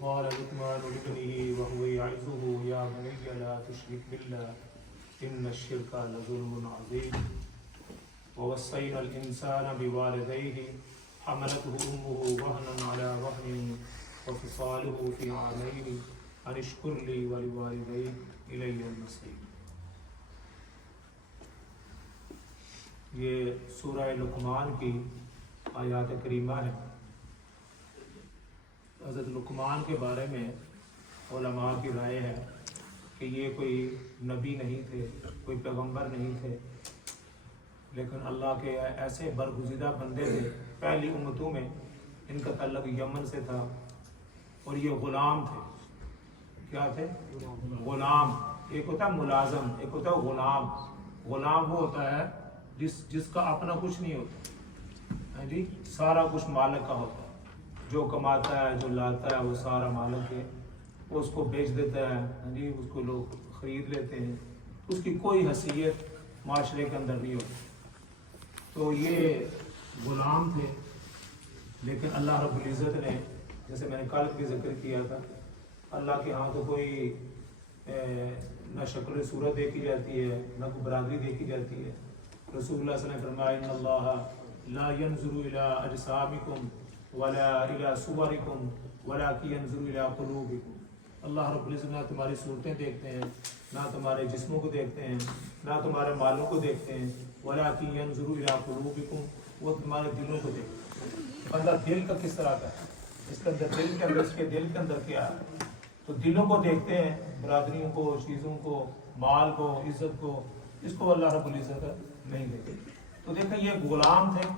قال لقمان لابنه وهو يعظه يا بني لا تشرك بالله إن الشرك لظلم عظيم ووصينا الإنسان بوالديه حملته أمه وهنا على وهن وفصاله في عامين أن اشكر لي ولوالديك إلي المصير۔ یہ سورہ لقمان کی آیات کریمہ ہے۔ حضرت لقمان کے بارے میں علماء کی رائے ہے کہ یہ کوئی نبی نہیں تھے، کوئی پیغمبر نہیں تھے، لیکن اللہ کے ایسے برگزیدہ بندے تھے۔ پہلی امتوں میں ان کا تعلق یمن سے تھا اور یہ غلام تھے۔ کیا تھے؟ غلام۔ ایک ہوتا ہے ملازم، ایک ہوتا ہے غلام۔ غلام وہ ہوتا ہے جس کا اپنا کچھ نہیں ہوتا، جی سارا کچھ مالک کا ہوتا ہے، جو کماتا ہے جو لاتا ہے وہ سارا مالک ہے، وہ اس کو بیچ دیتا ہے، جی اس کو لوگ خرید لیتے ہیں، اس کی کوئی حیثیت معاشرے کے اندر نہیں ہوتی۔ تو یہ غلام تھے، لیکن اللہ رب العزت نے، جیسے میں نے کل بھی ذکر کیا تھا، اللہ کے ہاں تو کوئی نہ شکل صورت دیکھی جاتی ہے، نہ کوئی برادری دیکھی جاتی ہے۔ رسول اللہ صلی اللہ علیہ وسلم نے فرمایا ان اللہ لا ينظر الى اجسامکم ولا الى صورکم ولکن ينظر الى قلوبکم۔ اللہ رب العزت نہ تمہاری صورتیں دیکھتے ہیں، نہ تمہارے جسموں کو دیکھتے ہیں، نہ تمہارے مالوں کو دیکھتے ہیں، ولکن ينظر الى قلوبکم، وہ تمہارے دلوں کو دیکھتے ہیں۔ بندہ دل کا کس طرح کا ہے، اس کے اندر دل کے اندر، اس کے دل کے اندر کیا ہے، تو دلوں کو دیکھتے ہیں، برادریوں کو، چیزوں کو، مال کو، عزت کو، اس کو اللہ رب العزت نہیں دیتے۔ تو دیکھیں یہ غلام تھے،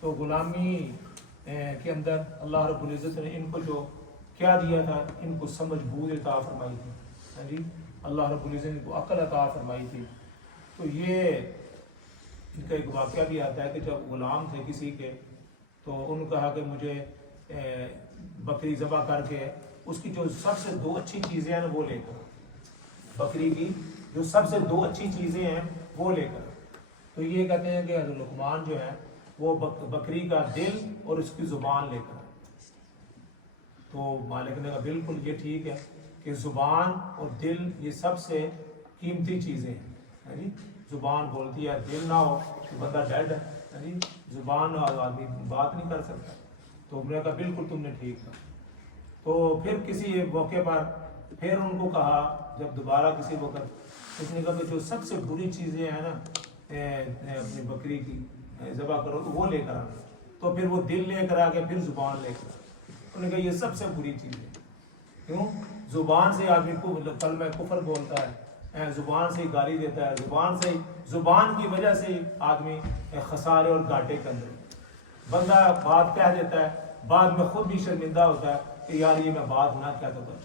تو غلامی کے اندر اللہ رب العزت نے ان کو جو کیا دیا تھا، ان کو سمجھ بوجھ عطا فرمائی تھی، جی اللہ رب العزت نے ان کو عقل عطا فرمائی تھی۔ تو یہ ان کا ایک واقعہ بھی آتا ہے کہ جب غلام تھے کسی کے، تو انہوں نے کہا کہ مجھے بکری ذبح کر کے اس کی جو سب سے دو اچھی چیزیں ہیں وہ لے کر، بکری کی جو سب سے دو اچھی چیزیں ہیں وہ لے کر۔ تو یہ کہتے ہیں کہ حضرت لقمان جو ہے وہ بکری کا دل اور اس کی زبان لے کر آئے۔ تو مالک نے کہا بالکل یہ ٹھیک ہے کہ زبان اور دل یہ سب سے قیمتی چیزیں ہیں، جی زبان بولتی ہے، دل نہ ہو تو بندہ ڈیڈ ہے، جی زبان آدمی بات نہیں کر سکتا۔ تو انہوں نے کہا بالکل تم نے ٹھیک کہا۔ تو پھر کسی موقع پر پھر ان کو کہا، جب دوبارہ کسی وقت اس نے کہا کہ جو سب سے بری چیزیں ہیں نا اپنی بکری کی ذبح کرو تو وہ لے کر آنا۔ تو پھر وہ دل لے کر آ کے پھر زبان لے کر آ۔ انہوں نے کہا یہ سب سے بری چیز ہے۔ کیوں؟ زبان سے آدمی کو کلمہ کفر بولتا ہے، زبان سے ہی گالی دیتا ہے، زبان کی وجہ سے ہی آدمی خسارے اور گھاٹے کے اندر بندہ بات کہہ دیتا ہے، بعد میں خود بھی شرمندہ ہوتا ہے کہ یار یہ میں بات نہ کہتا تھا۔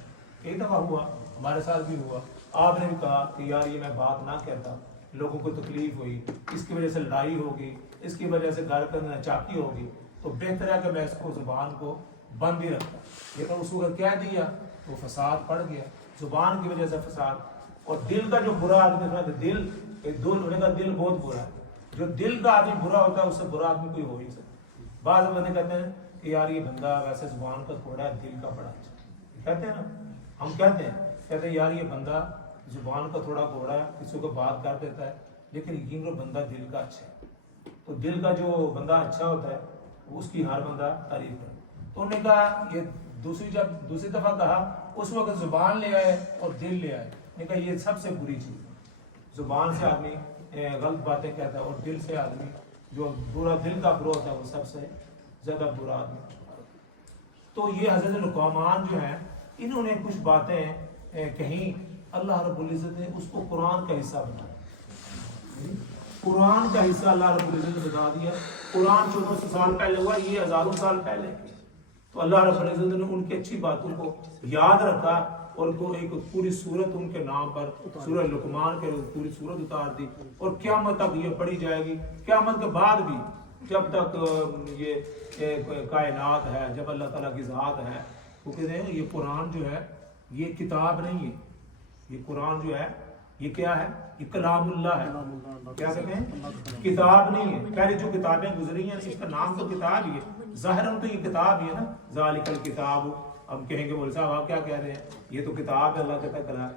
کئی دفعہ ہوا، ہمارے ساتھ بھی ہوا، آپ نے بھی کہا کہ یار یہ میں بات نہ کہتا، لوگوں کو تکلیف ہوئی، اس کی وجہ سے لڑائی ہوگی، اس کی وجہ سے گھر کے اندر ناچاکی ہوگی، تو بہتر ہے کہ میں اس کو زبان کو بند ہی رکھتا۔ لیکن اس کو کہہ دیا تو فساد پڑ گیا، زبان کی وجہ سے فساد۔ اور دل کا جو برا آدمی، دل انہوں نے دل بہت برا ہے، جو دل کا آدمی برا ہوتا ہے اس سے برا آدمی کوئی ہو ہی سکتا۔ بعض بندے کہتے ہیں کہ یار یہ بندہ ویسے زبان کا تھوڑا ہے، دل کا بڑا اچھا، کہتے ہیں نا، ہم کہتے ہیں یار یہ بندہ زبان کا تھوڑا گھوڑا ہے، کسی کو بات کر دیتا ہے، لیکن یقین کرو بندہ دل کا اچھا ہے۔ تو دل کا جو بندہ اچھا ہوتا ہے اس کی ہر بندہ تعریف کرے۔ تو انہوں نے کہا یہ جب دوسری دفعہ کہا اس وقت زبان لے آئے اور دل لے آئے۔ نے کہا یہ سب سے بری چیز ہے، زبان سے آدمی غلط باتیں کہتا ہے اور دل سے آدمی جو برا دل کا برا ہوتا ہے وہ سب سے زیادہ برا آدمی۔ تو یہ حضرت لقمان جو ہیں انہوں نے کچھ باتیں کہیں، اللہ رب العزت نے اس کو قرآن کا حصہ بنایا، قرآن کا حصہ اللہ رب العزت نے بتا دیا۔ قرآن 1400 سال پہلے ہوا، یہ ہزاروں سال پہلے۔ تو اللہ رب العزت نے ان کی اچھی باتوں کو یاد رکھا اور کو ایک پوری سورت ان کے نام پر، سورہ لقمان کے پوری سورت اتار دی، اور قیامت تک یہ پڑھی جائے گی۔ قیامت کے بعد بھی جب تک یہ کائنات ہے، جب اللہ تعالیٰ کی ذات ہے، وہ کہتے ہیں یہ قرآن جو ہے یہ کتاب نہیں ہے، یہ قرآن جو ہے یہ کیا ہے؟ یہ کلام اللہ ہے. کیا کہتے ہیں؟ کتاب نہیں ہے. پہلے جو کتابیں گزری ہیں اس کا نام تو کتاب ہی ہے، ظاہراً تو یہ کتاب ہی ہے نا. ذالک الکتاب، ہم کہیں گے مولوی صاحب آپ کیا کہہ رہے ہیں، یہ تو کتاب ہے، اللہ کہتا ہے کلام.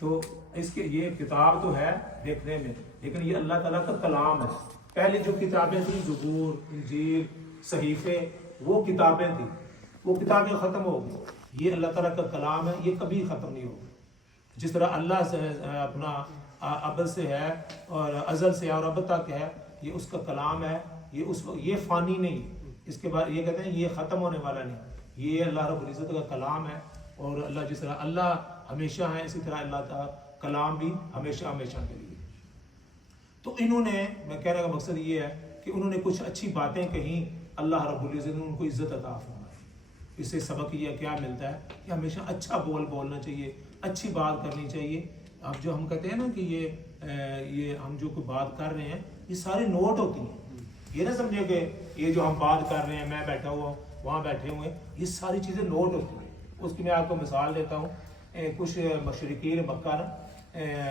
تو اس کے یہ کتاب تو ہے دیکھنے میں، لیکن یہ اللہ تعالیٰ کا کلام ہے. پہلے جو کتابیں تھیں زبور، انجیل، صحیفے، وہ کتابیں تھیں، وہ کتابیں ختم ہو گئی. یہ اللہ تعالیٰ کا کلام ہے، یہ کبھی ختم نہیں ہوگا. جس طرح اللہ سے اپنا ابد سے ہے اور ازل سے اور اب تک ہے، یہ اس کا کلام ہے. یہ فانی نہیں، اس کے بعد یہ کہتے ہیں یہ ختم ہونے والا نہیں. یہ اللہ رب العزت کا کلام ہے. اور اللہ جس طرح اللہ ہمیشہ ہے، اسی طرح اللہ کا کلام بھی ہمیشہ ہمیشہ کے لیے. تو انہوں نے، میں کہنے کا مقصد یہ ہے کہ انہوں نے کچھ اچھی باتیں کہیں، اللہ رب العزت نے ان کو عزت عطا فرمائی. اس سے سبق یہ کیا ملتا ہے کہ ہمیشہ اچھا بولنا چاہیے، اچھی بات کرنی چاہیے. اب جو ہم کہتے ہیں نا کہ یہ ہم جو کوئی بات کر رہے ہیں یہ سارے نوٹ ہوتی ہیں. یہ نہ سمجھے کہ یہ جو ہم بات کر رہے ہیں، میں بیٹھا ہوا ہوں، وہاں بیٹھے ہوئے، یہ ساری چیزیں نوٹ ہوتی ہیں. اس کی میں آپ کو مثال دیتا ہوں. کچھ مشرکین مکہ نا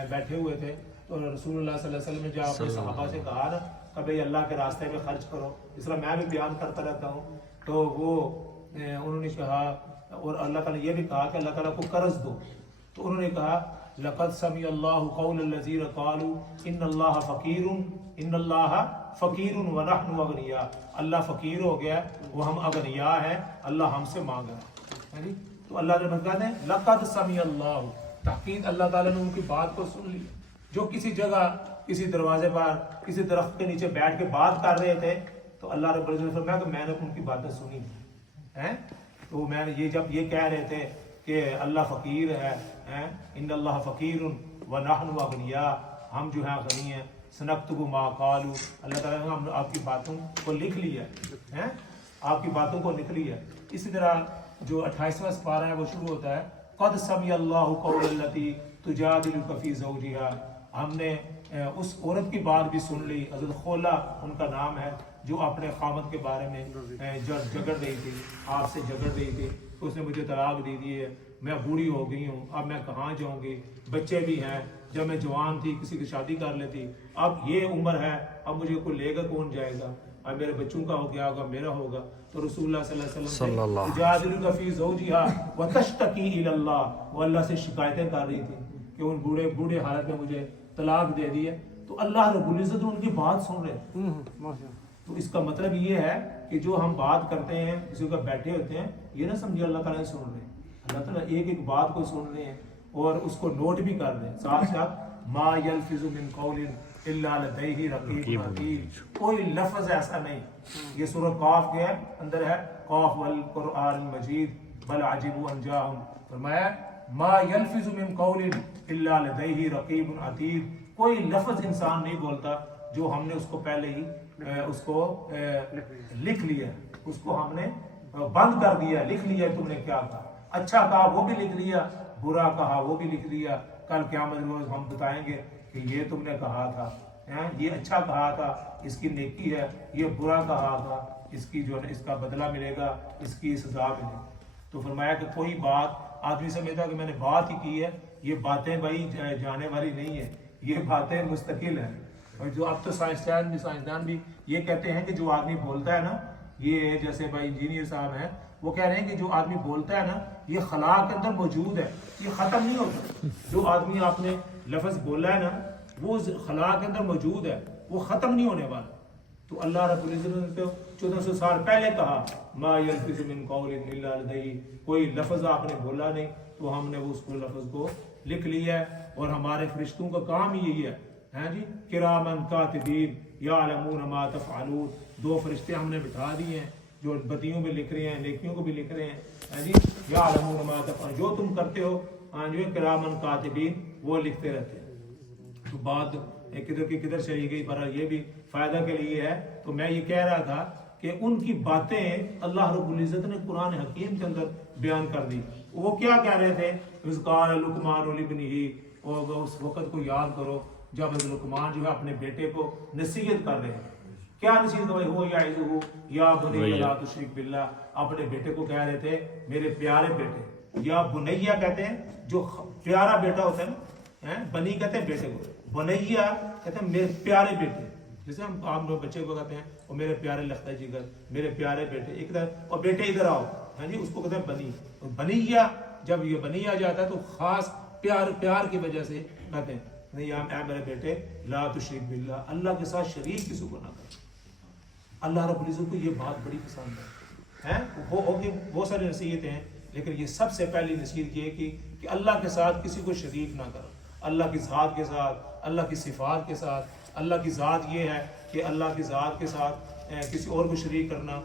بیٹھے ہوئے تھے، تو رسول اللہ صلی اللہ علیہ وسلم نے جب اپنے صحابہ سے کہا نا کہ بھائی اللہ کے راستے میں خرچ کرو، اس طرح میں بھی بیان کرتا رہتا ہوں، تو وہ انہوں نے کہا، اور اللہ تعالیٰ نے یہ بھی کہا کہ اللہ تعالیٰ کو قرض دو. تو انہوں نے کہا لقد سمع اللہ قول الذین قالوا ان اللہ فقیر، ان اللہ فقیر ونحن اغنیاء. اللہ فقیر ہو گیا، وہ ہم اغنیاء ہیں، اللہ ہم سے مانگا ہے. تو اللہ نے کہا ہے لقد سمع اللہ، تحقیق اللہ تعالیٰ نے ان کی بات کو سن لی. جو کسی جگہ، کسی دروازے پر، کسی درخت کے نیچے بیٹھ کے بات کر رہے تھے، تو اللہ رب العزت نے فرمایا کہ میں نے ان کی باتیں سنی ہیں. تو میں نے یہ جب یہ کہہ رہے تھے کہ اللہ فقیر ہے، ان اللہ فقیر ونحن اغنیاء، ہم جو ہیں غنی ہیں، سنکتب ما قالوا، اللہ تعالیٰ نے ہم آپ کی باتوں کو لکھ لیا ہے، آپ کی باتوں کو لکھ لیا. اسی طرح جو 28واں سپارہ ہے وہ شروع ہوتا ہے قد سمع اللہ قول التی تجادلک فی زوجہا. ہم نے اس عورت کی بات بھی سن لی، حضرت خولا ان کا نام ہے، جو اپنے خامد کے بارے میں جھگڑ رہی تھی، آپ سے جھگڑ رہی تھی. اس نے مجھے طلاق دے دی ہے، میں بوڑھی ہو گئی ہوں، اب میں کہاں جاؤں گی، بچے بھی ہیں، جب میں جوان تھی کسی کی شادی کر لیتی، اب یہ عمر ہے، اب مجھے کوئی لے گا کون جائے گا، اب میرے بچوں کا ہو گیا ہوگا، میرا ہوگا. تو رسول اللہ صلی اللہ علیہ وسلم سے تجادلک فی زوجہا وتشتکی الی اللہ، وہ اللہ سے شکایتیں کر رہی تھی کہ ان بوڑھے حالت میں مجھے طلاق دے دی ہے. تو اللہ رب العزت ان کی بات سن رہے. تو اس کا مطلب یہ ہے کہ جو ہم بات کرتے ہیں، کسی کا بیٹھے ہوتے ہیں، یہ نہ سمجھے اللہ تعالیٰ سن رہے ہیں. اللہ تعالیٰ ایک ایک بات کو سن رہے ہیں اور اس کو نوٹ بھی کر رہے ہیں. ساتھ ساتھ ما یلفظ من قول الا لدیہ رقیب عتید، کوئی لفظ ایسا نہیں. یہ سورہ قاف کے اندر ہے، قاف والقرآن المجید بل عجبوا ان جاءہم. فرمایا ما یلفظ من قول الا لدیہ رقیب عتید، کوئی لفظ انسان نہیں بولتا جو ہم نے اس کو پہلے ہی اس کو لکھ لیا، اس کو ہم نے بند کر دیا، لکھ لیا. تم نے کیا کہا، اچھا کہا وہ بھی لکھ لیا، برا کہا وہ بھی لکھ لیا. کل قیامت روز ہم بتائیں گے کہ یہ تم نے کہا تھا، یہ اچھا کہا تھا، اس کی نیکی ہے، یہ برا کہا تھا، اس کی جو ہے اس کا بدلہ ملے گا، اس کی سزا ملے گی. تو فرمایا کہ کوئی بات آدمی سمجھتا کہ میں نے بات ہی کی ہے، یہ باتیں بھائی جانے والی نہیں ہے، یہ باتیں مستقل ہیں. اور جو اب تو سائنسدان بھی یہ کہتے ہیں کہ جو آدمی بولتا ہے نا، یہ جیسے بھائی انجینئر صاحب ہیں، وہ کہہ رہے ہیں کہ جو آدمی بولتا ہے نا، یہ خلا کے اندر موجود ہے، یہ ختم نہیں ہوتا. جو آدمی آپ نے لفظ بولا ہے نا، وہ خلا کے اندر موجود ہے، وہ ختم نہیں ہونے والا. تو اللہ رب العزت نے 1400 سال پہلے کہا ما یلفظ من قول الا لدیہ، کوئی لفظ آپ نے بولا نہیں، تو ہم نے اس کو لفظ کو لکھ لیا ہے. اور ہمارے فرشتوں کا کام ہی یہی ہے، جی کرامن کاتبین یعلمون ما تفعلون. 2 فرشتے ہم نے بٹھا دیے ہیں جو بدیوں میں لکھ رہے ہیں، نیکیوں کو بھی لکھ رہے ہیں. جی یعلمون ما تفعلون، جو تم کرتے ہو جو کرامن کاتبین وہ لکھتے رہتے ہیں. تو بات کدھر کی کدھر چلی گئی، پر یہ بھی فائدہ کے لیے ہے. تو میں یہ کہہ رہا تھا کہ ان کی باتیں اللہ رب العزت نے قرآن حکیم کے اندر بیان کر دی. وہ کیا کہہ رہے تھے، اذ قال لقمان لابنہ، اور اس وقت کو یاد کرو جب لقمان جو ہے اپنے بیٹے کو نصیحت کر رہے ہیں. کیا نصیحت کر رہے ہو، یعظہ یا بنی لا تشرک باللہ. اپنے بیٹے کو کہہ رہے تھے میرے پیارے بیٹے، یا بنیہ کہتے ہیں جو پیارا بیٹا ہوتا ہے نا، بنی کہتے ہیں بیٹے کو, بنیا کہتے ہیں میرے پیارے بیٹے, جیسے ہم آپ بچے کو کہتے ہیں وہ میرے پیارے لختہ جگر, میرے پیارے بیٹے, ایک طرح اور بیٹے ادھر آؤ, ہاں جی, اس کو کہتے ہیں بنی. بنیا, جب یہ بنی آ جاتا ہے تو خاص پیار کی وجہ سے کہتے ہیں نہیں اے میرے بیٹے لا تشرک باللہ, اللہ کے ساتھ شریک کسی کو نہ کر. اللہ رب العزت کو یہ بات بڑی پسند ہے. ہوگی بہت ساری نصیحتیں ہیں, لیکن یہ سب سے پہلی نصیحت یہ کہ اللہ کے ساتھ کسی کو شریک نہ کرو. اللہ کی ذات کے ساتھ, اللہ کی صفات کے ساتھ. اللہ کی ذات یہ ہے کہ اللہ کی ذات کے ساتھ کسی اور کو شریک کرنا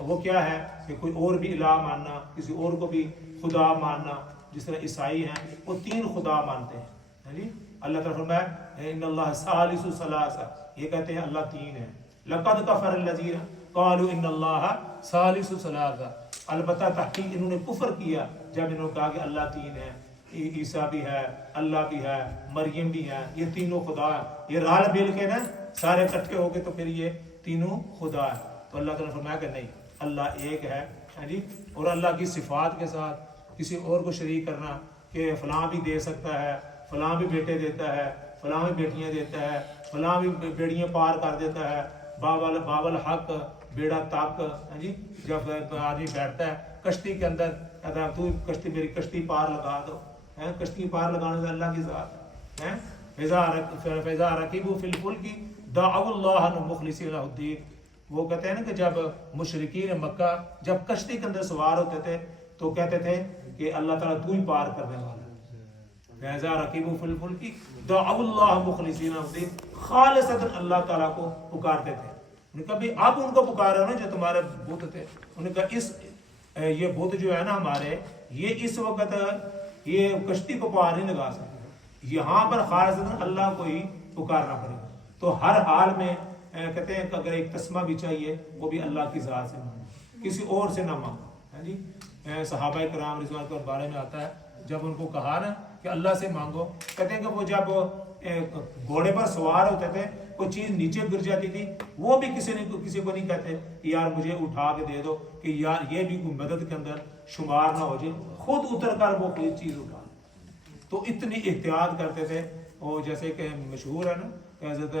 وہ کیا ہے کہ کوئی اور بھی الہ ماننا, کسی اور کو بھی خدا ماننا. جس طرح عیسائی ہیں وہ 3 خدا مانتے ہیں جی. اللہ تعالیٰ فرمایا ان اللہ ثالث ثلاثہ, یہ کہتے ہیں اللہ 3 ہے. لقد کفر الذین قالوا ان اللہ ثالث ثلاثہ, البتہ تحقیق انہوں نے کفر کیا جب انہوں نے کہا کہ اللہ 3 ہے, عیسیٰ بھی ہے, اللہ بھی ہے, مریم بھی ہے, یہ تینوں خدا ہے. یہ رال مل کے نا سارے اکٹھے ہو گئے تو پھر یہ تینوں خدا ہے. تو اللہ تعالیٰ نے فرمایا کہ نہیں, اللہ ایک ہے جی. اور اللہ کی صفات کے ساتھ کسی اور کو شریک کرنا کہ فلاں بھی دے سکتا ہے, فلاں بھی بیٹے دیتا ہے, فلاں بھی بیٹیاں دیتا ہے, فلاں بھی بیڑیاں پار کر دیتا ہے, باول حق بیڑا تک جی. جب آدمی بیٹھتا ہے کشتی کے اندر کہتا ہے تو کشتی میری کشتی پار لگا دو, کشتی پار لگانے سے اللہ کی ذات ہے. فیضا رقیبو فی الفلک دعوا اللہ مخلصین لہ الدین. وہ کہتے ہیں نا کہ جب مشرکین مکہ جب کشتی کے اندر سوار ہوتے تھے تو کہتے تھے کہ اللہ تعالیٰ تو ہی پار کرنے والا ہے. فیضا رقیبو فی الفلک دعوا اللہ مخلصین لہ الدین, خالصتاً اللہ تعالیٰ کو پکارتے تھے. انہوں نے کہا بھی اب ان کو پکارے ہو نا جو تمہارے بت تھے. انہوں نے کہا یہ بت جو ہے نا ہمارے, یہ اس وقت یہ کشتی کو پار نہیں لگا سکتے, یہاں پر خالصتاً اللہ کو ہی پکارنا پڑے گا. تو ہر حال میں کہتے ہیں کہ اگر ایک تسمہ بھی چاہیے وہ بھی اللہ کی ذات سے مانگو, کسی اور سے نہ مانگو ہے جی. صحابہ کرام رضوان کے بارے میں آتا ہے جب ان کو کہا نا کہ اللہ سے مانگو, کہتے ہیں کہ وہ جب گھوڑے پر سوار ہوتے تھے کوئی چیز نیچے گر جاتی تھی وہ بھی کسی کو نہیں کہتے کہ یار مجھے اٹھا کے دے دو, کہ یار یہ بھی کوئی مدد کے اندر شمار نہ ہو جائے, خود اتر کر وہ کوئی چیز اٹھا. تو اتنی احتیاط کرتے تھے. وہ جیسے کہ مشہور ہے نا کہ حضرت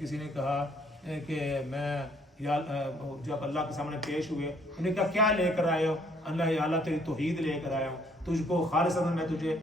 کسی نے کہا کہ میں جب اللہ کے سامنے پیش ہوئے, انہوں نے کہا کیا لے کر آئے ہو؟ اللہ یا اللہ تیری توحید لے کر آیا ہوں, تجھ کو خالصاً میں تجھے